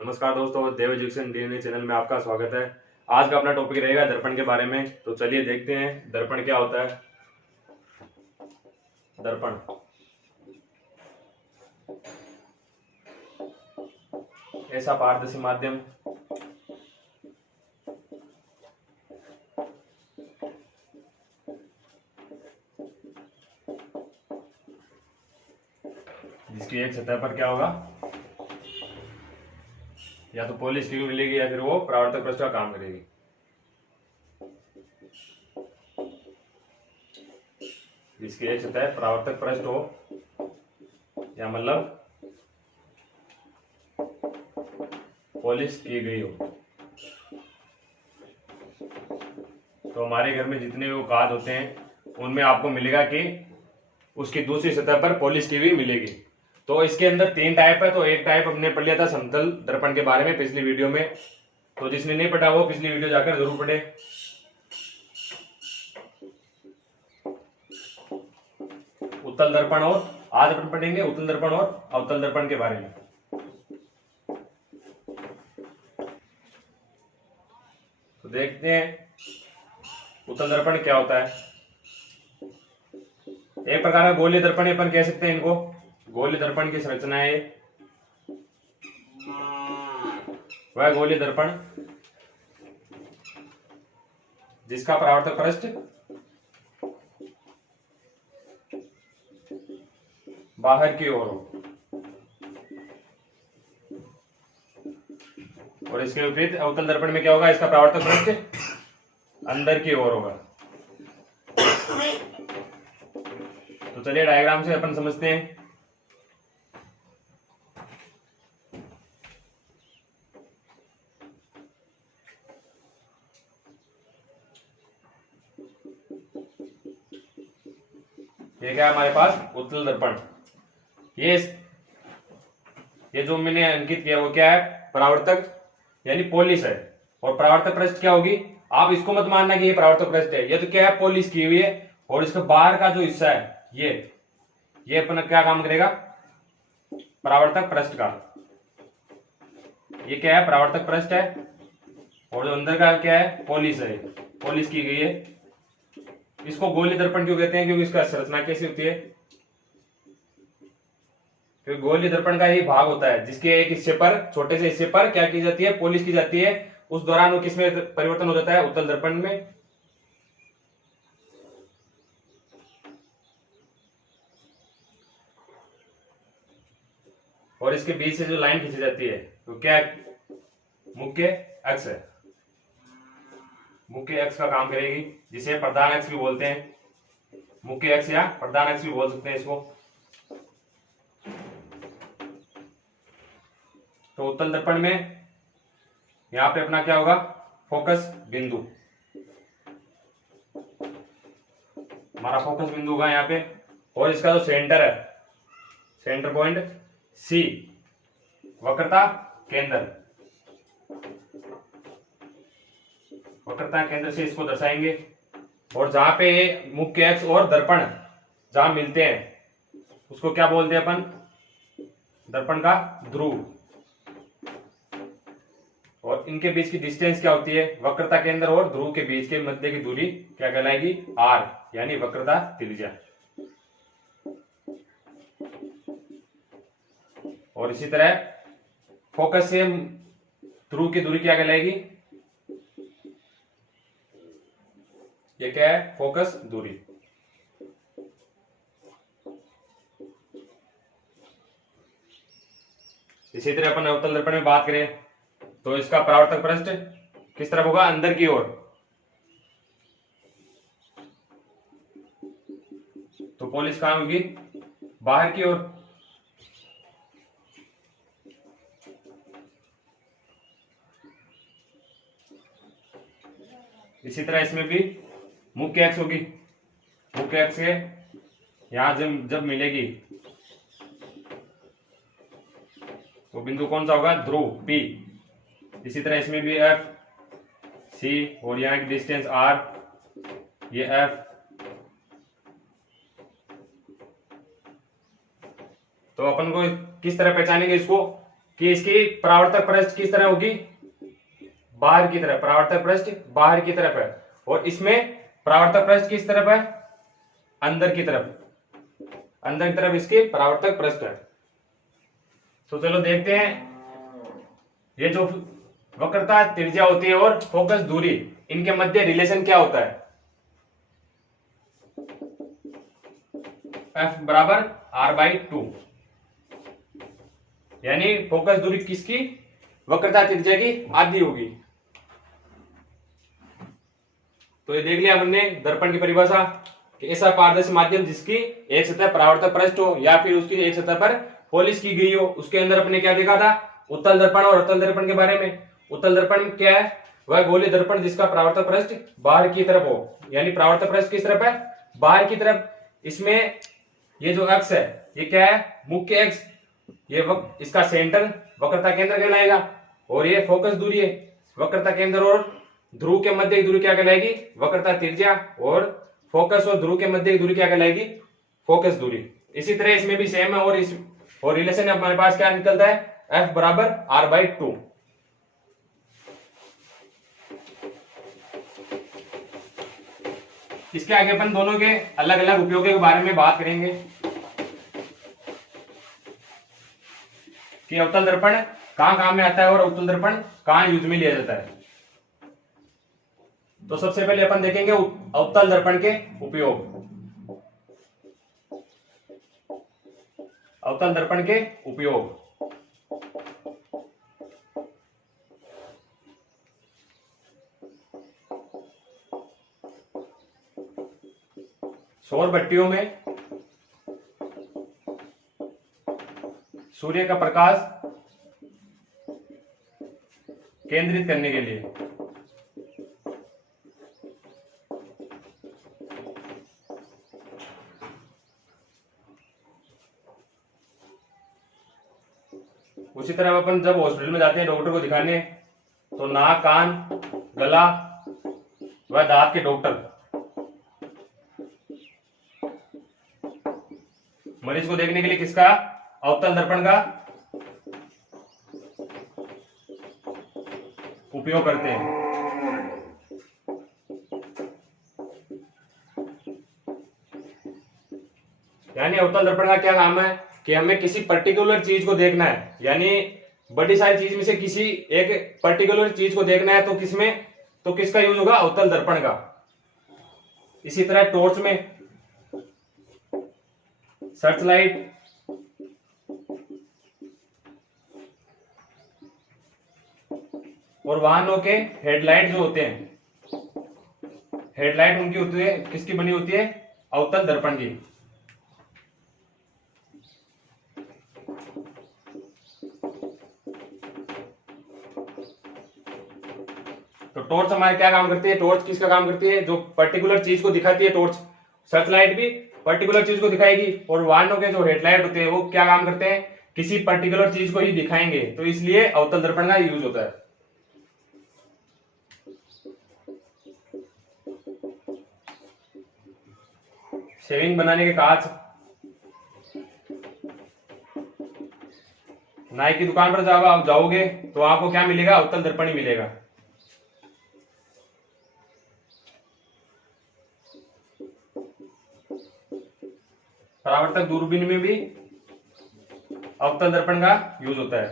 नमस्कार दोस्तों, देव education DNA channel में आपका स्वागत है। आज का अपना टॉपिक रहेगा दर्पण के बारे में। तो चलिए देखते हैं दर्पण क्या होता है। दर्पण ऐसा पारदर्शी माध्यम जिसकी एक सतह पर क्या होगा, या तो पॉलिश की मिलेगी या फिर वो परावर्तक पृष्ठ का काम करेगी। जिसकी एक सतह परावर्तक पृष्ठ हो या मतलब पॉलिश की गई हो। तो हमारे घर में जितने भी कांच होते हैं उनमें आपको मिलेगा कि उसकी दूसरी सतह पर पॉलिश की हुई मिलेगी। तो इसके अंदर तीन टाइप है। तो एक टाइप हमने पढ़ लिया था समतल दर्पण के बारे में पिछली वीडियो में। तो जिसने नहीं पढ़ा वो पिछली वीडियो जाकर जरूर पढ़े। उत्तल दर्पण, और आज अपन पढ़ेंगे उत्तल दर्पण और अवतल दर्पण के बारे में। तो देखते हैं उत्तल दर्पण क्या होता है। एक प्रकार का गोलीय दर्पण अपन कह सकते हैं इनको। गोलीय दर्पण की संरचना है वह गोलीय दर्पण जिसका परावर्तक पृष्ठ बाहर की ओर हो और इसके विपरीत अवतल दर्पण में क्या होगा, इसका परावर्तक पृष्ठ अंदर की ओर होगा। तो चलिए डायग्राम से अपन समझते हैं। ये क्या है हमारे पास उत्तल दर्पण। ये जो मैंने अंकित किया वो क्या है, परावर्तक यानी पॉलिश है। और परावर्तक पृष्ठ क्या होगी, आप इसको मत मानना कि ये परावर्तक पृष्ठ है। ये तो क्या है, पॉलिश की हुई है। और इसका बाहर का जो हिस्सा है ये अपना क्या काम करेगा, परावर्तक पृष्ठ का। ये क्या है, परावर्तक पृष्ठ है। और जो अंदर का क्या है, पॉलिश है, पॉलिश की गई है। इसको गोलीय दर्पण क्यों कहते हैं, क्योंकि इसका संरचना कैसी होती है। क्योंकि गोलीय दर्पण का ही भाग होता है जिसके एक हिस्से पर, छोटे से हिस्से पर क्या की जाती है, पॉलिश की जाती है। उस दौरान वो किसमें परिवर्तन हो जाता है, उत्तल दर्पण में। और इसके बीच से जो लाइन खींची जाती है तो क्या मुख्य अक्ष है, मुख्य अक्ष का काम करेगी, जिसे प्रधान अक्ष भी बोलते हैं। मुख्य अक्ष या प्रधान अक्ष भी बोल सकते हैं इसको। तो उत्तल दर्पण में यहां पे अपना क्या होगा, फोकस बिंदु। हमारा फोकस बिंदु होगा यहाँ पे। और इसका जो सेंटर है, सेंटर पॉइंट सी, वक्रता केंद्र, वक्रता केंद्र से इसको दर्शाएंगे। और जहां पे मुख्य अक्ष और दर्पण जहां मिलते हैं उसको क्या बोलते हैं अपन, दर्पण का ध्रुव। और इनके बीच की डिस्टेंस क्या होती है, वक्रता केंद्र और ध्रुव के बीच के मध्य की दूरी क्या कहलाएगी, आर, यानी वक्रता त्रिज्या। और इसी तरह फोकस से ध्रुव की दूरी क्या कहलाएगी, ये क्या है, फोकस दूरी। इसी तरह अपन अवतल दर्पण में बात करें तो इसका परावर्तक पृष्ठ किस तरफ होगा, अंदर की ओर। तो पॉलिश कहां होगी, बाहर की ओर। इसी तरह इसमें भी मुख्य अक्ष होगी। मुख्य अक्ष के यहां जब मिलेगी तो बिंदु कौन सा होगा, ध्रुव पी। इसी तरह इसमें भी एफ, सी, और यहाँ की डिस्टेंस आर, ये एफ। तो अपन को किस तरह पहचानेंगे इसको कि इसकी परावर्तक पृष्ठ किस तरह होगी, बाहर की तरफ, परावर्तक पृष्ठ बाहर की तरफ है, और इसमें परावर्तक पृष्ठ किस तरफ है, अंदर की तरफ, अंदर की तरफ इसकी परावर्तक पृष्ठ है। तो चलो देखते हैं, ये जो वक्रता त्रिज्या होती है और फोकस दूरी, इनके मध्य रिलेशन क्या होता है। F बराबर r/2, यानी फोकस दूरी किसकी, वक्रता त्रिज्या की आधी होगी। तो ये देख लिया हमने दर्पण की परिभाषा कि ऐसा पारदर्शी माध्यम जिसकी एक सतह परावर्तक पृष्ठ हो या फिर उसकी एक सतह पर पॉलिश की गई हो। उसके अंदर अपने क्या देखा था, उत्तल दर्पण और अवतल दर्पण के बारे में। उत्तल दर्पण क्या है, वह गोलीय दर्पण जिसका परावर्तक पृष्ठ बाहर की तरफ हो, यानी परावर्तक पृष्ठ किस तरफ है, बाहर की तरफ। इसमें ये जो अक्ष है ये क्या है, मुख्य अक्ष, ये इसका सेंटर वक्रता केंद्र कहलाएगा, और ये फोकस दूरी है। वक्रता केंद्र और ध्रुव के मध्य की दूरी क्या कहलाएगी, वक्रता त्रिज्या, और फोकस और ध्रुव के मध्य की दूरी क्या कहलाएगी, फोकस दूरी। इसी तरह इसमें भी सेम है, और रिलेशन हमारे पास क्या निकलता है, F बराबर r/2। इसके आगे अपन दोनों के अलग अलग उपयोगों के बारे में बात करेंगे कि अवतल दर्पण कहां काम में आता है और अवतल दर्पण कहां यूज में लिया जाता है। तो सबसे पहले अपन देखेंगे अवतल दर्पण के उपयोग। अवतल दर्पण के उपयोग, सौर भट्टियों में सूर्य का प्रकाश केंद्रित करने के लिए उसी तरह अपन जब हॉस्पिटल में जाते हैं डॉक्टर को दिखाने, तो नाक, कान, गला व दांत के डॉक्टर मरीज को देखने के लिए किसका, अवतल दर्पण का उपयोग करते हैं। यानी अवतल दर्पण का क्या काम है कि हमें किसी पर्टिकुलर चीज को देखना है, यानी बड़ी सारी चीज में से किसी एक पर्टिकुलर चीज को देखना है, तो किसमें, तो किसका यूज होगा, अवतल दर्पण का। इसी तरह टॉर्च में, सर्च लाइट, और वाहनों के हेडलाइट जो होते हैं, हेडलाइट उनकी होती है, किसकी बनी होती है, अवतल दर्पण की। तो टॉर्च हमारे क्या काम करती है, टॉर्च किसका काम करती है, जो पर्टिकुलर चीज को दिखाती है टॉर्च। सर्च लाइट भी पर्टिकुलर चीज को दिखाएगी, और वाहनों के जो हेडलाइट होते हैं वो क्या काम करते हैं, किसी पर्टिकुलर चीज को ही दिखाएंगे, तो इसलिए अवतल दर्पण का यूज होता है। शेविंग बनाने के कांच, नाई की दुकान पर जब आप जाओगे तो आपको क्या मिलेगा, अवतल दर्पण ही मिलेगा। परावर्तक दूरबीन में भी अवतल दर्पण का यूज होता है।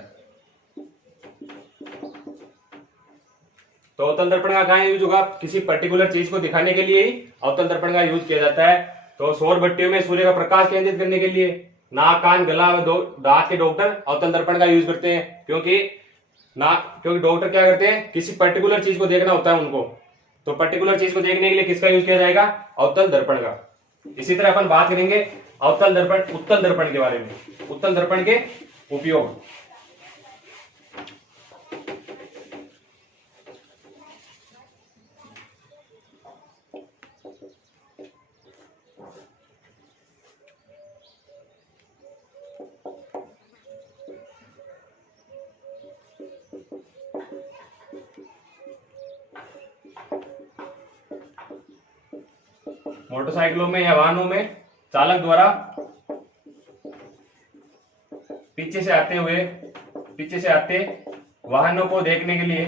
तो अवतल दर्पण का कहां यूज होगा, किसी पर्टिकुलर चीज को दिखाने के लिए ही अवतल दर्पण का यूज किया जाता है। तो सौर भट्टियों में सूर्य का प्रकाश केंद्रित करने के लिए नाक, कान, गला व दांत के डॉक्टर अवतल दर्पण का यूज करते हैं, क्योंकि डॉक्टर क्या करते हैं, किसी पर्टिकुलर चीज को देखना होता है उनको, तो पर्टिकुलर चीज को देखने के लिए किसका यूज किया जाएगा, अवतल दर्पण का। इसी तरह अपन बात करेंगे अवतल दर्पण, उत्तल दर्पण के बारे में, उत्तल दर्पण के उपयोग। मोटरसाइकिलों में या वाहनों में चालक द्वारा पीछे से आते हुए पीछे से आते वाहनों को देखने के लिए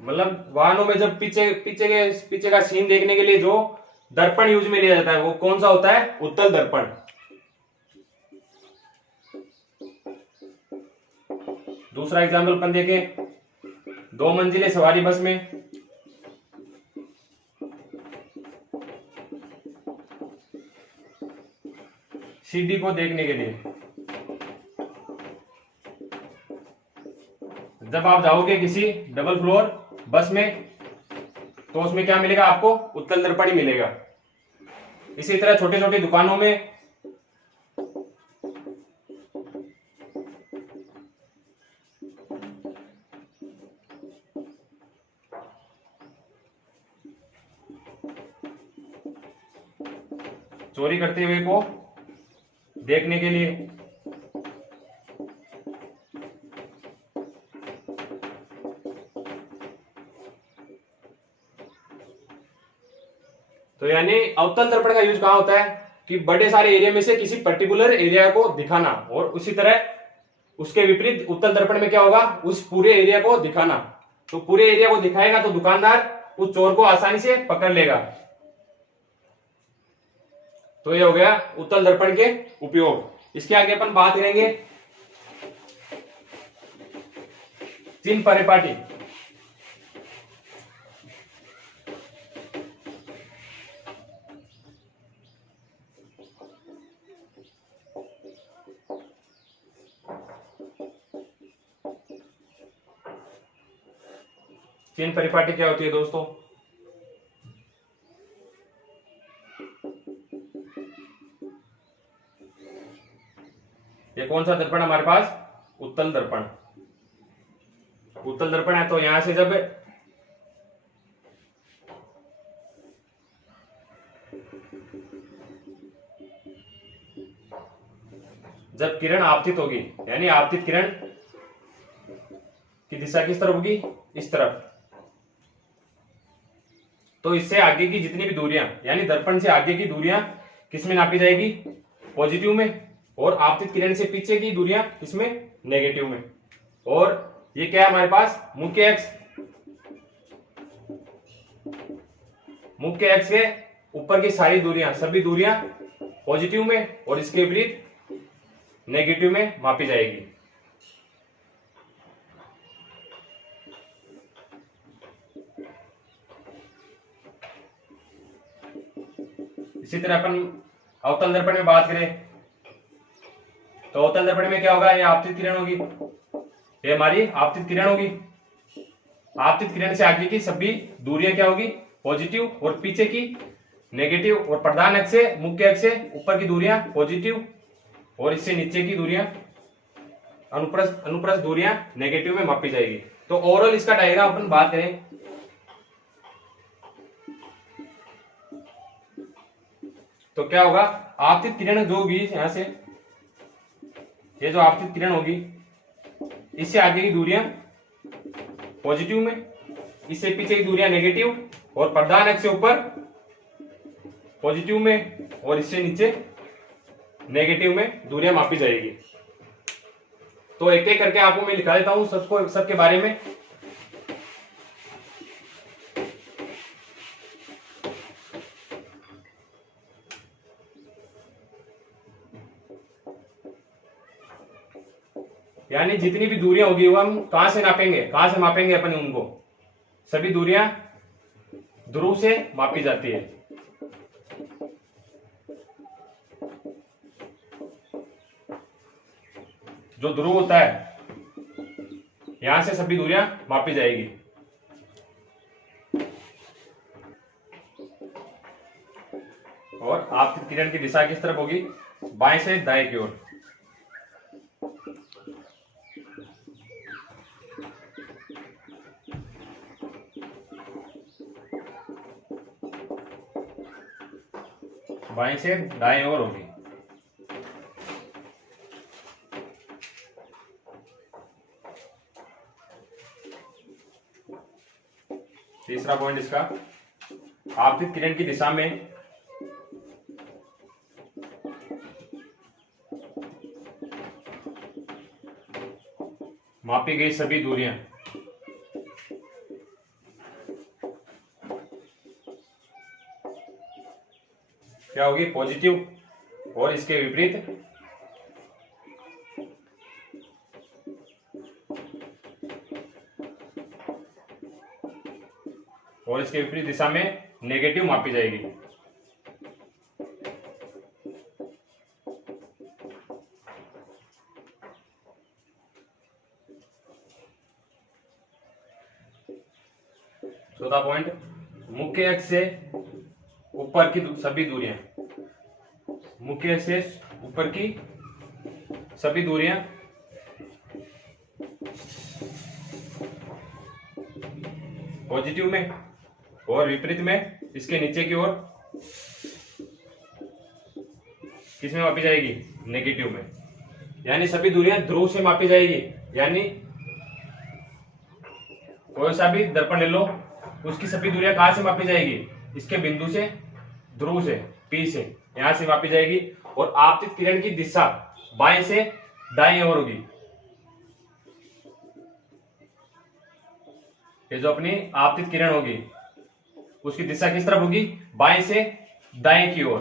मतलब वाहनों में जब पीछे का सीन देखने के लिए जो दर्पण यूज में लिया जाता है वो कौन सा होता है? उत्तल दर्पण। दूसरा एग्जाम्पल अपन देखें, 2 मंजिले सवारी बस में सीढ़ी को देखने के लिए जब आप जाओगे किसी डबल फ्लोर बस में तो उसमें क्या मिलेगा आपको? उत्तल दर्पण ही मिलेगा। इसी तरह छोटे छोटे दुकानों में चोरी करते हुए को देखने के लिए तो यानी अवतल दर्पण का यूज कहां होता है कि बड़े सारे एरिया में से किसी पर्टिकुलर एरिया को दिखाना, और उसी तरह उसके विपरीत उत्तल दर्पण में क्या होगा? उस पूरे एरिया को दिखाना। तो पूरे एरिया को दिखाएगा तो दुकानदार उस चोर को आसानी से पकड़ लेगा। तो ये हो गया उत्तल दर्पण के उपयोग। इसके आगे अपन बात करेंगे चिन्ह परिपाटी। चिन्ह परिपाटी क्या होती है दोस्तों? ये कौन सा दर्पण हमारे पास? उत्तल दर्पण। उत्तल दर्पण है तो यहां से जब किरण आपतित होगी, यानी आपतित किरण की दिशा किस तरफ होगी? इस तरफ। तो इससे आगे की जितनी भी दूरियां, यानी दर्पण से आगे की दूरियां किसमें नापी जाएगी? पॉजिटिव में। और आपतित किरण से पीछे की दूरियां किसमें? नेगेटिव में। और ये क्या है हमारे पास? मुख्य अक्ष। मुख्य अक्ष के ऊपर की सारी दूरियां, सभी दूरियां पॉजिटिव में और इसके विपरीत नेगेटिव में मापी जाएगी। इसी तरह अपन अवतल दर्पण में बात करें तो अवतल दर्पण में क्या होगा? ये आपतित किरण होगी, ये हमारी आपतित किरण होगी। आपतित किरण से आगे की सभी दूरियां क्या होगी? पॉजिटिव, और पीछे की नेगेटिव। और प्रधान अक्ष से मुख्य अक्ष से ऊपर की दूरियां पॉजिटिव और इससे नीचे की दूरियां अनुप्रस्थ दूरियां नेगेटिव में मापी जाएगी। तो ओवरऑल इसका डायग्राम अपन बात करें तो क्या होगा? आपतित किरण जो होगी यहां से, ये जो आपतित किरण होगी इससे आगे की दूरियां पॉजिटिव में, इससे पीछे की दूरियां नेगेटिव, और प्रधान अक्ष से ऊपर पॉजिटिव में और इससे नीचे नेगेटिव में दूरियां मापी जाएगी। तो एक एक करके आपको मैं लिखा देता हूं सबके बारे में। यानी जितनी भी दूरियां होगी वो हम कहां से नापेंगे, कहां से मापेंगे अपन उनको? सभी दूरियां ध्रुव से मापी जाती है। जो ध्रुव होता है यहां से सभी दूरियां मापी जाएगी। और आपकी किरण की दिशा किस तरफ होगी? बाएं से दाएं की ओर। बाएं से दाएं ओर होगी। तीसरा पॉइंट इसका, आपतित किरण की दिशा में मापी गई सभी दूरियां क्या होगी, पॉजिटिव, और इसके विपरीत दिशा में नेगेटिव मापी जाएगी। चौथा पॉइंट, मुख्य अक्ष से ऊपर की सभी दूरियां, मुख्य अक्ष से ऊपर की सभी दूरियां पॉजिटिव में और विपरीत में इसके नीचे की ओर किस में मापी जाएगी, नेगेटिव में। यानी सभी दूरियां ध्रुव से मापी जाएगी। यानी कोई सा भी दर्पण ले लो, उसकी सभी दूरियां कहां से मापी जाएगी, इसके बिंदु से, ध्रुव से, पी से, यहां से मापी जाएगी। और आपतित किरण की दिशा बाएं से दाएं ओर होगी। ये जो अपनी आपतित किरण होगी उसकी दिशा किस तरफ होगी, बाएं से दाएं की ओर।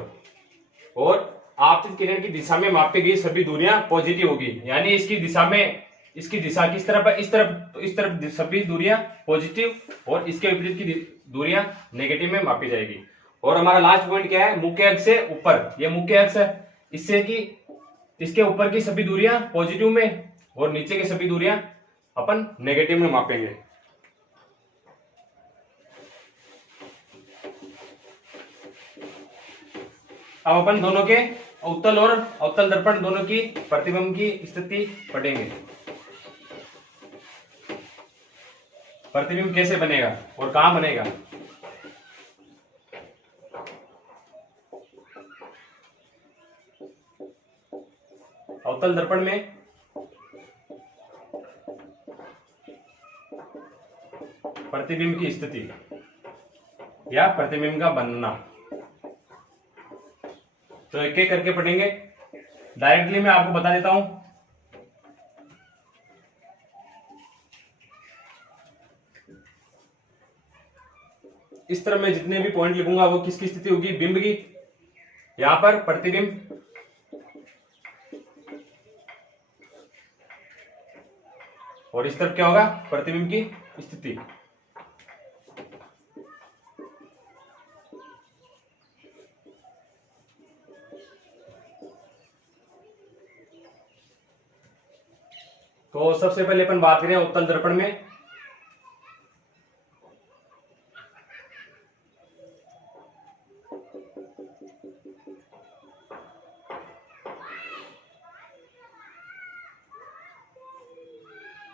और आपतित किरण की दिशा में मापी गई सभी दूरियां पॉजिटिव होगी। यानी इसकी दिशा किस तरफ है, इस तरफ। तो इस तरफ सभी दूरियां पॉजिटिव और इसके विपरीत की दूरियां नेगेटिव में मापी जाएगी। और हमारा लास्ट पॉइंट क्या है, मुख्य अक्ष से ऊपर, ये मुख्य अक्ष है, इससे कि इसके ऊपर की सभी दूरियां पॉजिटिव में और नीचे की सभी दूरियां अपन नेगेटिव में मापेंगे। अब अपन दोनों के उत्तल और अवतल दर्पण दोनों की प्रतिबिंब की स्थिति पढ़ेंगे। प्रतिबिंब कैसे बनेगा और कहां बनेगा। अवतल दर्पण में प्रतिबिंब की स्थिति या प्रतिबिंब का बनना, तो एक एक करके पढ़ेंगे। डायरेक्टली मैं आपको बता देता हूं। इस तरह मैं जितने भी पॉइंट लिखूंगा वो किसकी स्थिति होगी, बिंब की। यहां पर प्रतिबिंब, और इस तरफ क्या होगा, प्रतिबिंब की स्थिति। तो सबसे पहले अपन बात करें उत्तल दर्पण में।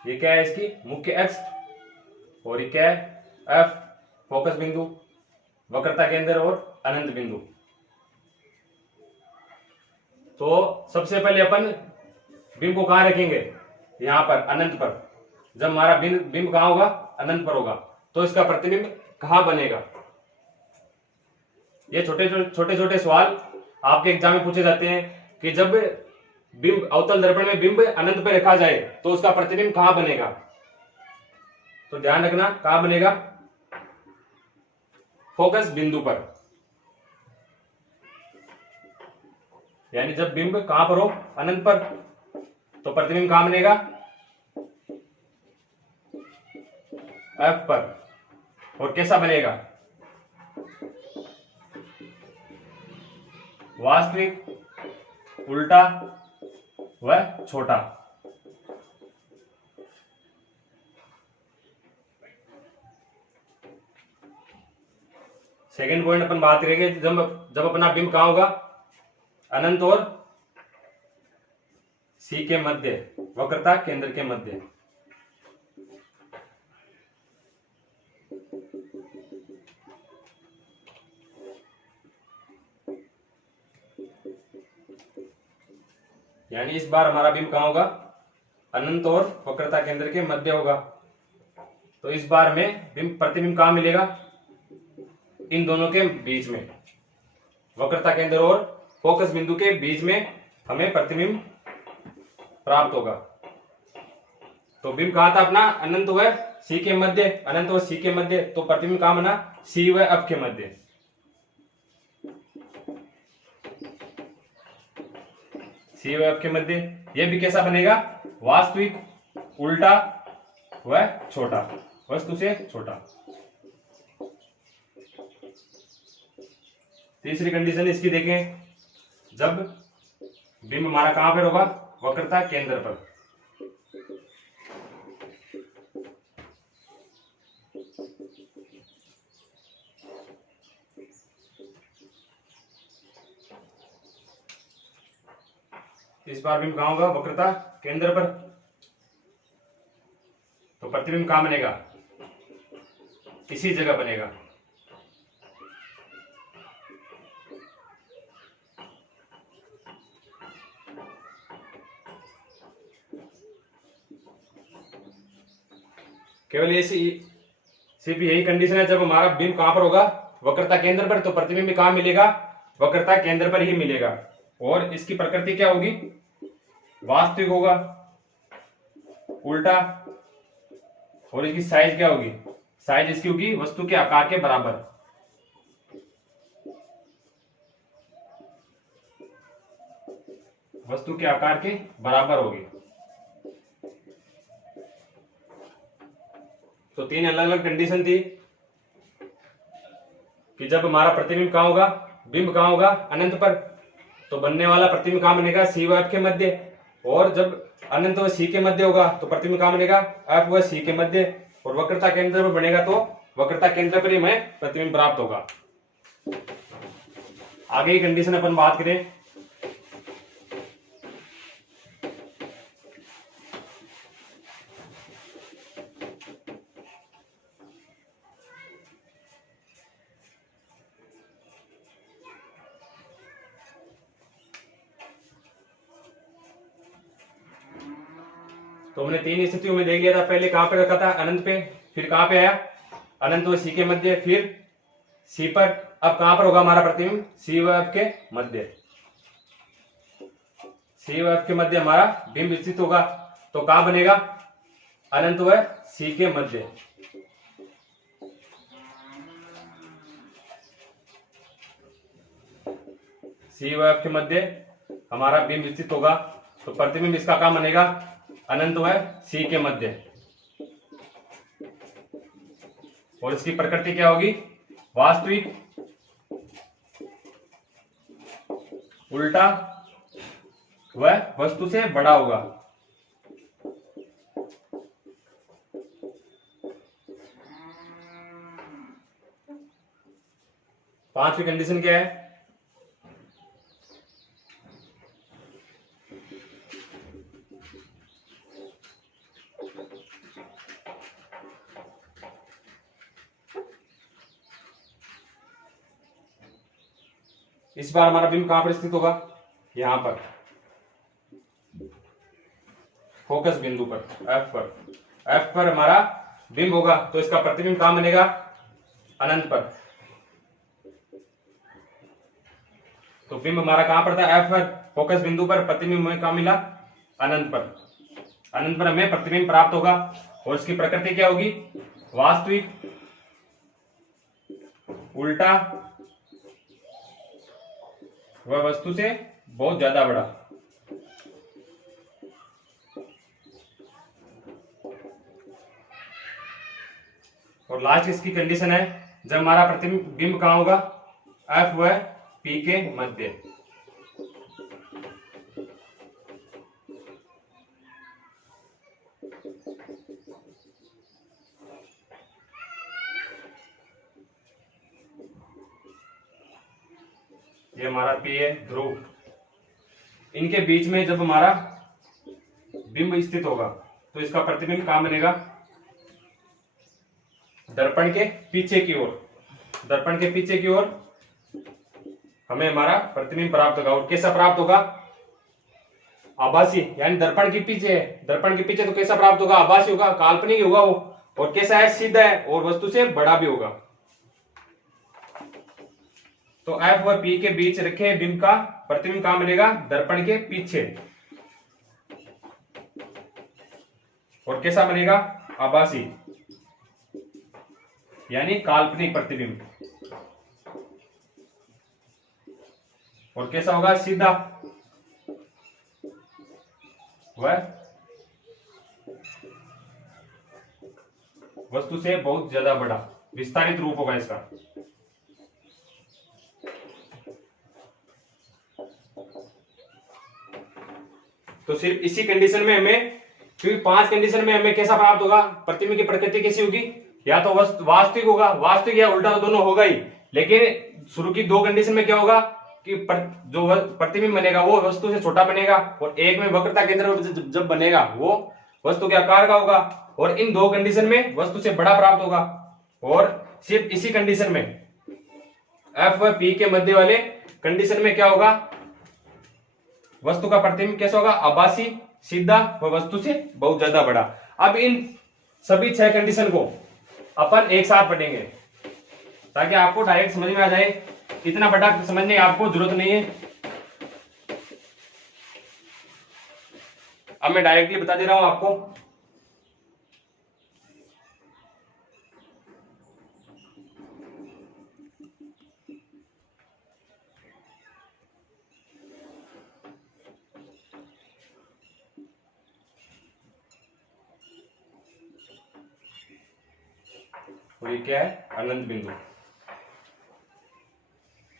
ये क्या है, इसकी मुख्य अक्ष, और ये क्या है, एफ फोकस बिंदु, वक्रता केंद्र और अनंत बिंदु। तो सबसे पहले अपन बिंब को कहां रखेंगे, यहां पर अनंत पर। जब हमारा बिंब कहां होगा, अनंत पर होगा, तो इसका प्रतिबिंब कहां बनेगा। ये छोटे छोटे सवाल आपके एग्जाम में पूछे जाते हैं कि जब बिंब अवतल दर्पण में बिंब अनंत पर रखा जाए तो उसका प्रतिबिंब कहां बनेगा। तो ध्यान रखना, कहां बनेगा, फोकस बिंदु पर। यानी जब बिंब कहां पर हो, अनंत पर, तो प्रतिबिंब कहां बनेगा, एफ पर। और कैसा बनेगा, वास्तविक, उल्टा व छोटा। सेकंड पॉइंट अपन बात करेंगे, जब अपना बिंब कहां होगा, अनंत और सी के मध्य, वक्रता केंद्र के मध्य। यानी इस बार हमारा बिंब कहां होगा, अनंत और वक्रता केंद्र के मध्य होगा। तो इस बार में बिंब प्रतिबिंब कहां मिलेगा? इन दोनों के बीच में, वक्रता केंद्र और फोकस बिंदु के बीच में हमें प्रतिबिंब प्राप्त होगा। तो बिंब कहा था अपना? अनंत व सी के मध्य, अनंत व सी के मध्य। तो प्रतिबिंब कहां बना? सी व एफ के मध्य। सी व एफ के मध्य। यह भी कैसा बनेगा? वास्तविक, उल्टा व छोटा, वस्तु से छोटा। तीसरी कंडीशन इसकी देखें, जब बिंब हमारा कहां पर होगा? वक्रता केंद्र पर। इस बार बिंब कहां होगा? वक्रता केंद्र पर। तो प्रतिबिंब कहां बनेगा? इसी जगह बनेगा। केवल ये सिर्फ यही कंडीशन है, जब हमारा बिंब कहां पर होगा? वक्रता केंद्र पर। तो प्रतिबिंब कहां मिलेगा? वक्रता केंद्र पर ही मिलेगा। और इसकी प्रकृति क्या होगी? वास्तविक होगा, उल्टा। और इसकी साइज क्या होगी? साइज इसकी होगी वस्तु के आकार के बराबर। वस्तु के आकार के बराबर होगी। तो तीन अलग अलग कंडीशन थी कि जब हमारा प्रतिबिंब कहां होगा? बिंब कहां होगा? अनंत पर। तो बनने वाला प्रतिबिंब कहां बनेगा? सी व एफ के मध्य। और जब अनंत व सी के मध्य होगा तो प्रतिबिंब कहां बनेगा? एफ व सी के मध्य। और वक्रता केंद्र पर बनेगा तो वक्रता केंद्र पर ही हमें प्रतिबिंब प्राप्त होगा। आगे की कंडीशन अपन बात करें, तो हमने तीन स्थितियों में देख लिया था। पहले कहां पे रखा था? अनंत पे। फिर कहां पे आया? अनंत व सी के मध्य। फिर सी पर। अब कहां पर होगा हमारा प्रतिबिंब? सी व एफ के मध्य। सी व एफ के मध्य हमारा बिंब स्थित होगा। तो कहां बनेगा? अनंत व सी के मध्य। सी व एफ के मध्य हमारा बिंब स्थित होगा। तो प्रतिबिंब इसका कहां बनेगा? अनंत व सी के मध्य। और इसकी प्रकृति क्या होगी? वास्तविक, उल्टा व वस्तु से बड़ा होगा। पांचवी कंडीशन क्या है? इस बार हमारा बिंब कहां पर स्थित होगा? यहां पर, फोकस बिंदु पर, एफ पर। एफ पर हमारा बिंब होगा। तो इसका प्रतिबिंब कहां बनेगा? अनंत पर। तो बिंब हमारा कहां पर था? एफ पर, फोकस बिंदु पर। प्रतिबिंब हमें कहां मिला? अनंत पर। अनंत पर हमें प्रतिबिंब प्राप्त होगा। और इसकी प्रकृति क्या होगी? वास्तविक, उल्टा वह वस्तु से बहुत ज्यादा बड़ा। और लास्ट इसकी कंडीशन है, जब हमारा प्रतिबिंब कहां होगा? एफ व पी के मध्य। ये हमारा पी है, ध्रुव। इनके बीच में जब हमारा बिंब स्थित होगा तो इसका प्रतिबिंब कहां बनेगा? दर्पण के पीछे की ओर। दर्पण के पीछे की ओर हमें हमारा प्रतिबिंब प्राप्त होगा। और कैसा प्राप्त होगा? आभासी, यानी दर्पण के पीछे है। दर्पण के पीछे तो कैसा प्राप्त होगा? आभासी होगा, काल्पनिक होगा वो। और कैसा है, सीधा है और वस्तु से बड़ा भी होगा। तो एफ व पी के बीच रखे बिंब का प्रतिबिंब कहां बनेगा, दर्पण के पीछे। और कैसा बनेगा, आभासी यानी काल्पनिक प्रतिबिंब। और कैसा होगा, सीधा वह वस्तु से बहुत ज्यादा बड़ा, विस्तारित रूप होगा इसका। तो सिर्फ इसी कंडीशन में हमें, क्योंकि 5 कंडीशन में हमें कैसा प्राप्त होगा, प्रतिबिंब की प्रकृति कैसी होगी, या तो वास्तविक होगा, वास्तविक या उल्टा तो दोनों होगा ही। लेकिन शुरू की 2 कंडीशन में क्या होगा कि जो प्रतिबिंब बनेगा वो वस्तु से छोटा बनेगा, और एक में वक्रता केंद्र जब बनेगा वो वस्तु के आकार का होगा, और इन 2 कंडीशन में वस्तु से बड़ा प्राप्त होगा। और सिर्फ इसी कंडीशन में एफ व पी के मध्य वाले कंडीशन में क्या होगा, वस्तु का प्रतिबिंब कैसा होगा, आभासी, सीधा व वस्तु से बहुत ज्यादा बड़ा। अब इन सभी 6 कंडीशन को अपन एक साथ पढ़ेंगे ताकि आपको डायरेक्ट समझ में आ जाए। इतना बड़ा समझने की आपको जरूरत नहीं है, अब मैं डायरेक्टली बता दे रहा हूं आपको। और ये क्या है, अनंत बिंदु।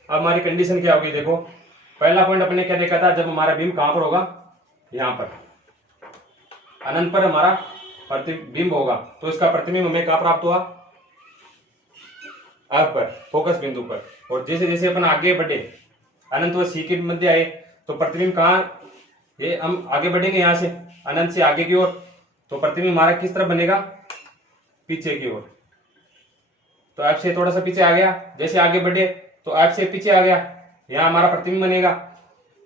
अब हमारी कंडीशन क्या होगी, देखो पहला पॉइंट अपने क्या देखा था, जब हमारा बिंब कहां पर होगा, यहां पर अनंत पर हमारा प्रतिबिंब होगा, तो इसका प्रतिबिंब हमें कहां प्राप्त हुआ, एफ पर, फोकस बिंदु पर। और जैसे जैसे अपन आगे बढ़े, अनंत व सी के मध्य आए, तो प्रतिबिंब कहां, ये हम आगे बढ़ेंगे यहां से अनंत से आगे की ओर, तो प्रतिबिंब हमारा किस तरफ बनेगा, पीछे की ओर। तो एफ से थोड़ा सा पीछे आ गया, जैसे आगे बढ़े तो एफ से पीछे आ गया, यहां हमारा प्रतिबिंब बनेगा।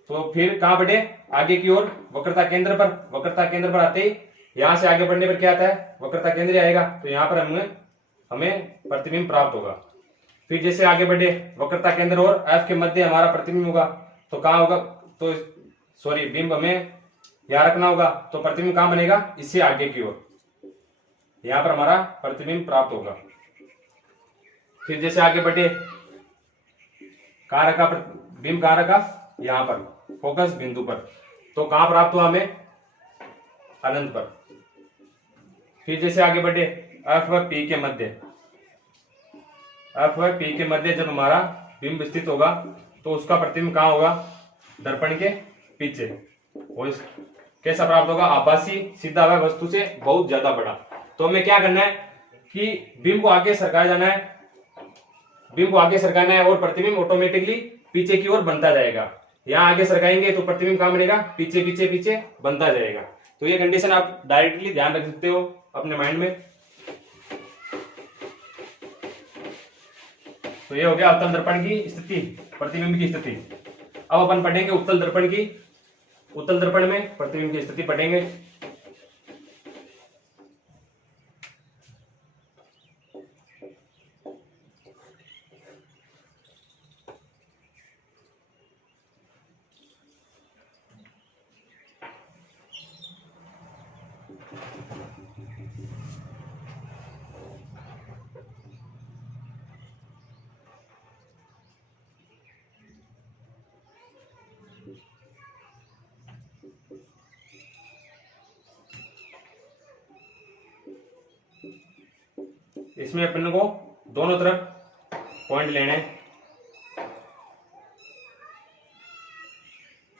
तो फिर कहां बढ़े, आगे की ओर, वक्रता केंद्र पर। वक्रता केंद्र पर आते ही यहां से आगे बढ़ने पर क्या आता है, वक्रता केंद्र आएगा, तो यहां पर हमें प्रतिबिंब प्राप्त होगा। फिर जैसे आगे बढ़े, वक्रता केंद्र और एफ के मध्य हमारा प्रतिबिंब होगा, तो कहां होगा, तो सॉरी बिंब हमें यहां रखना होगा, तो प्रतिबिंब कहां बनेगा, इससे आगे की ओर, यहां पर हमारा प्रतिबिंब प्राप्त होगा। फिर जैसे आगे बढ़े, कहां रखा बिंब, कहां रखा, यहां पर फोकस बिंदु पर, तो कहां प्राप्त हुआ हमें, अनंत पर। फिर जैसे आगे बढ़े, एफ व पी के मध्य, एफ व पी के मध्य जब हमारा बिंब स्थित होगा, तो उसका प्रतिबिंब कहां होगा, दर्पण के पीछे। और कैसा प्राप्त होगा, आभासी, सीधा हुआ, वस्तु से बहुत ज्यादा बड़ा। तो हमें क्या करना है कि बिंब को आगे सरकाया जाना है, बिंब को आगे सरकाना है, और प्रतिबिंब ऑटोमेटिकली पीछे की ओर बनता जाएगा। यहां आगे सरकाएंगे तो प्रतिबिंब कहां बनेगा, पीछे पीछे पीछे बनता जाएगा। तो ये कंडीशन आप डायरेक्टली ध्यान रख सकते हो अपने माइंड में। तो ये हो गया अवतल दर्पण की स्थिति, प्रतिबिंब की स्थिति। अब अपन पढ़ेंगे उत्तल दर्पण की, उत्तल दर्पण में प्रतिबिंब की स्थिति पढ़ेंगे। इसमें अपन को दोनों तरफ पॉइंट लेने हैं।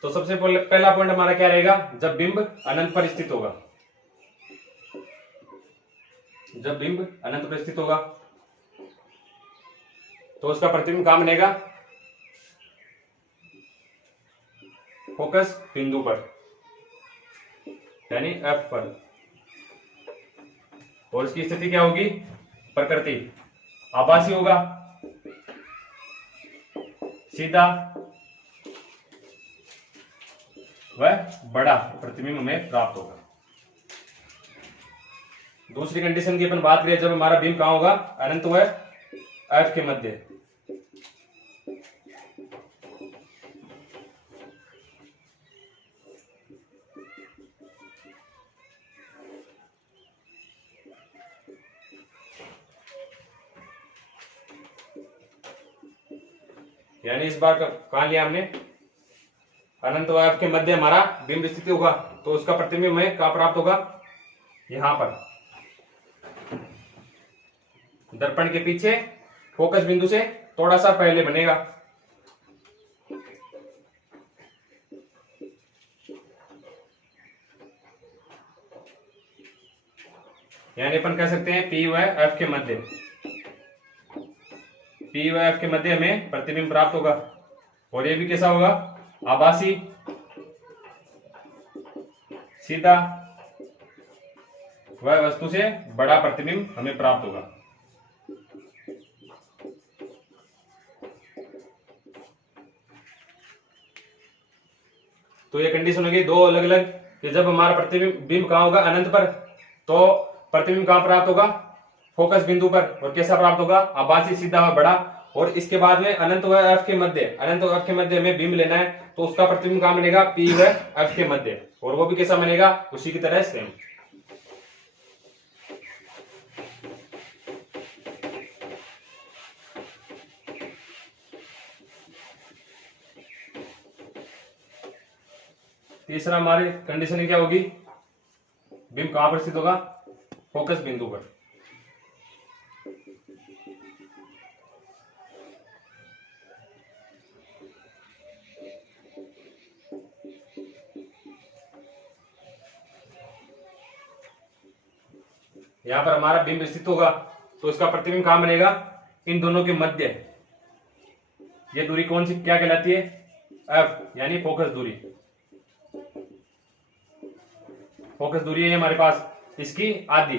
तो सबसे पहला पॉइंट हमारा क्या रहेगा, जब बिंब अनंत पर स्थित होगा, जब बिंब अनंत पर स्थित होगा तो उसका प्रतिबिंब कहां बनेगा, फोकस बिंदु पर, यानी एफ पर। और इसकी स्थिति क्या होगी, प्रकृति, आभासी होगा, सीधा वह बड़ा प्रतिबिंब हमें प्राप्त होगा। दूसरी कंडीशन की अपन बात करें, जब हमारा बीम कहाँ होगा, अनंत व एफ के मध्य। यानी इस बार कहां लिया हमने, अनंत व एफ के मध्य हमारा बिंब स्थिति होगा, तो उसका प्रतिबिंब हमें कहां प्राप्त होगा, यहां पर दर्पण के पीछे फोकस बिंदु से थोड़ा सा पहले बनेगा। यानी अपन कह सकते हैं पी व एफ के मध्य, पी व एफ के मध्य हमें प्रतिबिंब प्राप्त होगा। और ये भी कैसा होगा, आभासी, सीधा वह वस्तु से बड़ा प्रतिबिंब हमें प्राप्त होगा। तो ये कंडीशन होगी दो अलग अलग, कि जब हमारा प्रतिबिंब कहां होगा, अनंत पर, तो प्रतिबिंब कहां प्राप्त होगा, फोकस बिंदु पर। और कैसा प्राप्त होगा, आभासी, सीधा व बड़ा। और इसके बाद में अनंत व एफ के मध्य, अनंत व एफ के मध्य हमें बिंब लेना है, तो उसका प्रतिबिंब कहां बनेगा, पी व एफ के मध्य। और वो भी कैसा बनेगा, उसी की तरह सेम। तीसरा हमारी कंडीशन क्या होगी, बिंब कहां पर स्थित होगा, फोकस बिंदु पर। यहां पर हमारा बिंब स्थित होगा, तो इसका प्रतिबिंब कहां बनेगा, इन दोनों के मध्य। ये दूरी कौन सी क्या कहलाती है, एफ, यानी फोकस दूरी। फोकस दूरी है हमारे पास, इसकी आधी।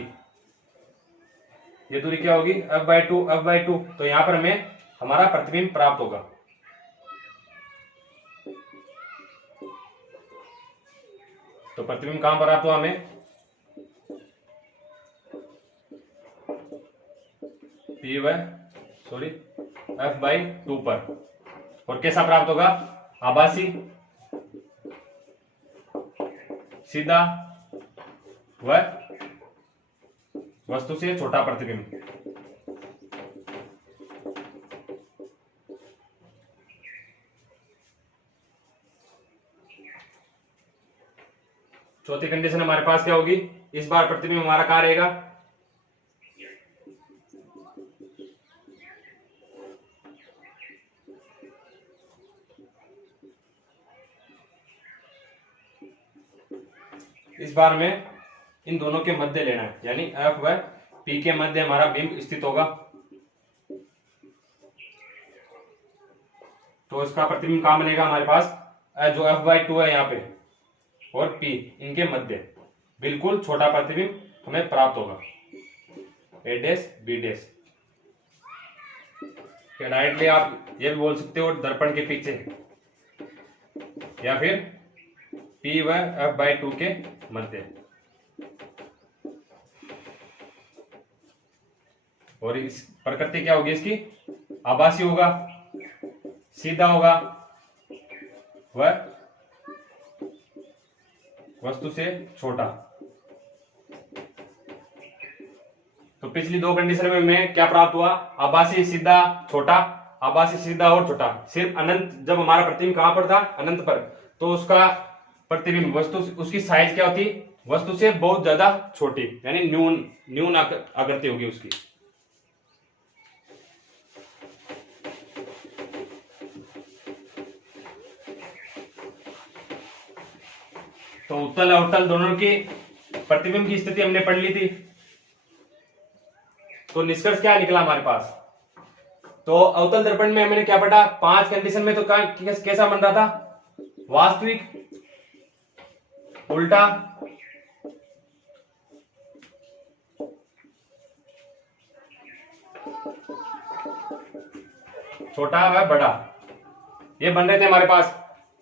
ये दूरी क्या होगी, F by two, F by two. तो यहां पर हमें हमारा प्रतिबिंब प्राप्त होगा। तो प्रतिबिंब कहां प्राप्त हुआ हमें, पी व एफ बाई टू पर। और कैसा प्राप्त होगा, आभासी, सीधा व वस्तु से छोटा प्रतिबिंब। चौथी कंडीशन हमारे पास क्या होगी, इस बार प्रतिबिंब हमारा कहां रहेगा, इस बार में इन दोनों के मध्य लेना है, यानी एफ व पी के मध्य हमारा बिंब स्थित होगा। तो इसका प्रतिबिंब कहां बनेगा हमारे पास, जो एफ बाई टू है यहाँ पे, और पी, इनके मध्य बिल्कुल छोटा प्रतिबिंब हमें प्राप्त होगा, ए डैश बी डैश। डायरेक्टली आप ये भी बोल सकते हो दर्पण के पीछे, या फिर पी व एफ बाई टू के मध्य। और इस प्रकृति क्या होगी इसकी, आभासी होगा, सीधा होगा, वह वस्तु से छोटा। तो पिछली दो कंडीशन में हमें क्या प्राप्त हुआ, आभासी, सीधा, छोटा, आभासी, सीधा और छोटा। सिर्फ अनंत, जब हमारा प्रतिबिंब कहां पर था, अनंत पर, तो उसका प्रतिबिंब वस्तु, उसकी साइज क्या होती, वस्तु से बहुत ज्यादा छोटी, यानी न्यून आकृति होगी उसकी। तो उत्तल अवतल दोनों की प्रतिबिंब की स्थिति हमने पढ़ ली थी। तो निष्कर्ष क्या निकला हमारे पास, तो अवतल दर्पण में हमने क्या पढ़ा, 5 कंडीशन में तो कैसा बन रहा था, वास्तविक, उल्टा, छोटा व बड़ा, ये बन रहे थे हमारे पास।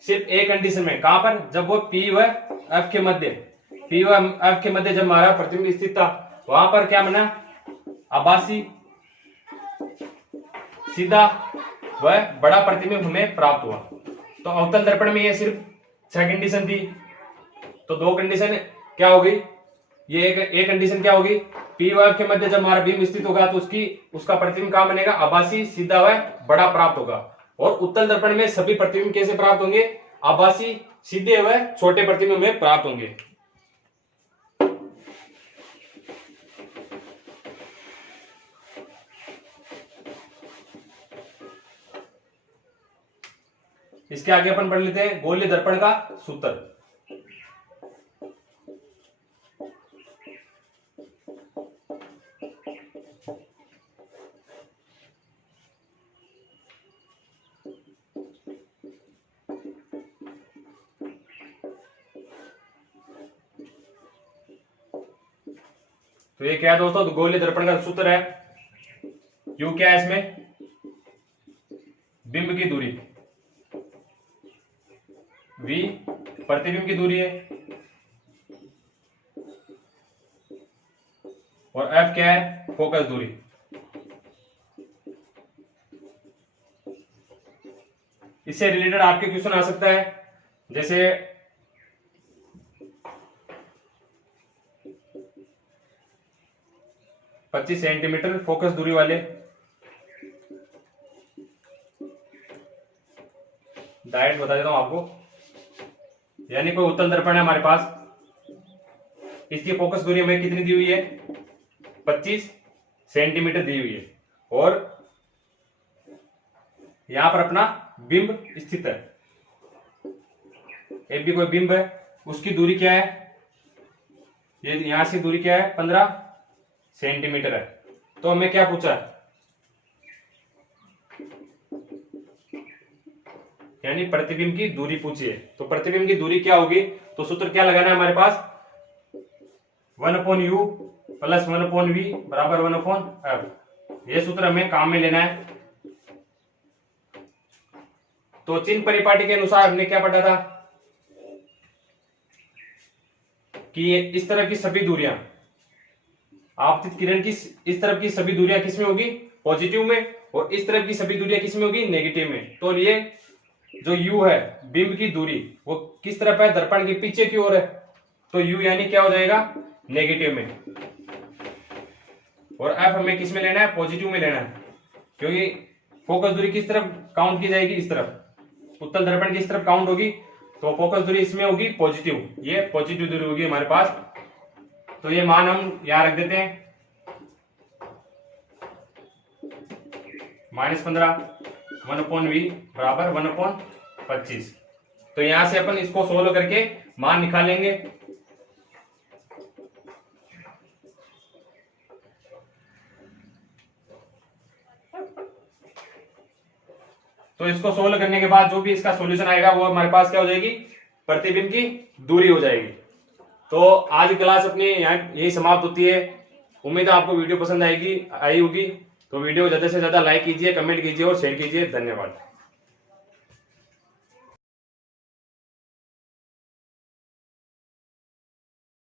सिर्फ एक कंडीशन में, कहां पर, जब वो पी व एफ के मध्य, पी व एफ के मध्य जब हमारा प्रतिबिंब स्थित था, वहां पर क्या बना, आभासी, सीधा व बड़ा प्रतिबिंब हमें प्राप्त हुआ। तो अवतल दर्पण में ये सिर्फ 6 कंडीशन थी। तो 2 कंडीशन क्या होगी, ये एक कंडीशन क्या होगी, पी व एफ के मध्य जब हमारा बिंब स्थित होगा तो उसका प्रतिबिंब कहां बनेगा, आभासी, सीधा व बड़ा प्राप्त होगा। और उत्तल दर्पण में सभी प्रतिबिंब कैसे प्राप्त होंगे, आभासी, सीधे व छोटे प्रतिबिंब में प्राप्त होंगे। इसके आगे अपन पढ़ लेते हैं गोलीय दर्पण का सूत्र। तो ये क्या है दोस्तों, तो गोलीय दर्पण का सूत्र है, यू क्या है इसमें, बिंब की दूरी, v प्रतिबिंब की दूरी है, और f क्या है, फोकस दूरी। इससे रिलेटेड आपके क्वेश्चन आ सकता है, जैसे 25 सेंटीमीटर फोकस दूरी वाले, डायरेक्ट बता देता हूं आपको, यानी कोई उत्तल दर्पण है हमारे पास, इसकी फोकस दूरी हमें कितनी दी हुई है, 25 सेंटीमीटर दी हुई है, और यहां पर अपना बिंब स्थित है, एक भी कोई बिंब है, उसकी दूरी क्या है, ये यहां से दूरी क्या है, 15 सेंटीमीटर है। तो हमें क्या पूछा है, यानी प्रतिबिंब की दूरी पूछी है। तो प्रतिबिंब की दूरी क्या होगी, तो सूत्र क्या लगाना है हमारे पास, 1/u प्लस 1/v बराबर 1/f। ये सूत्र हमें काम में लेना है। तो चिन्ह परिपाटी के अनुसार हमने क्या पढ़ा था कि इस तरह की सभी दूरियां, आपतित किरण की इस तरफ की सभी दूरियां किसमें होगी, पॉजिटिव में, और इस तरफ की सभी दूरियां किसमें होगी, नेगेटिव में। तो ये जो u है बिंब की दूरी, वो किस तरफ है, दर्पण के पीछे की ओर है, तो u यानी क्या हो जाएगा, नेगेटिव में, और f हमें किस में लेना है, पॉजिटिव में लेना है, क्योंकि फोकस दूरी किस तरफ काउंट की जाएगी, इस तरफ, उत्तल दर्पण की इस तरफ काउंट होगी, तो फोकस दूरी इसमें होगी पॉजिटिव, ये पॉजिटिव दूरी होगी हमारे पास। तो ये मान हम यहां रख देते हैं, -15 1/v बराबर 1/25। तो यहां से अपन इसको सोल्व करके मान निकालेंगे। तो इसको सोल्व करने के बाद जो भी इसका सॉल्यूशन आएगा वो हमारे पास क्या हो जाएगी, प्रतिबिंब की दूरी हो जाएगी। तो आज क्लास अपनी यहाँ यही समाप्त होती है। उम्मीद है आपको वीडियो पसंद आई होगी। तो वीडियो को ज्यादा से ज्यादा लाइक कीजिए, कमेंट कीजिए और शेयर कीजिए। धन्यवाद।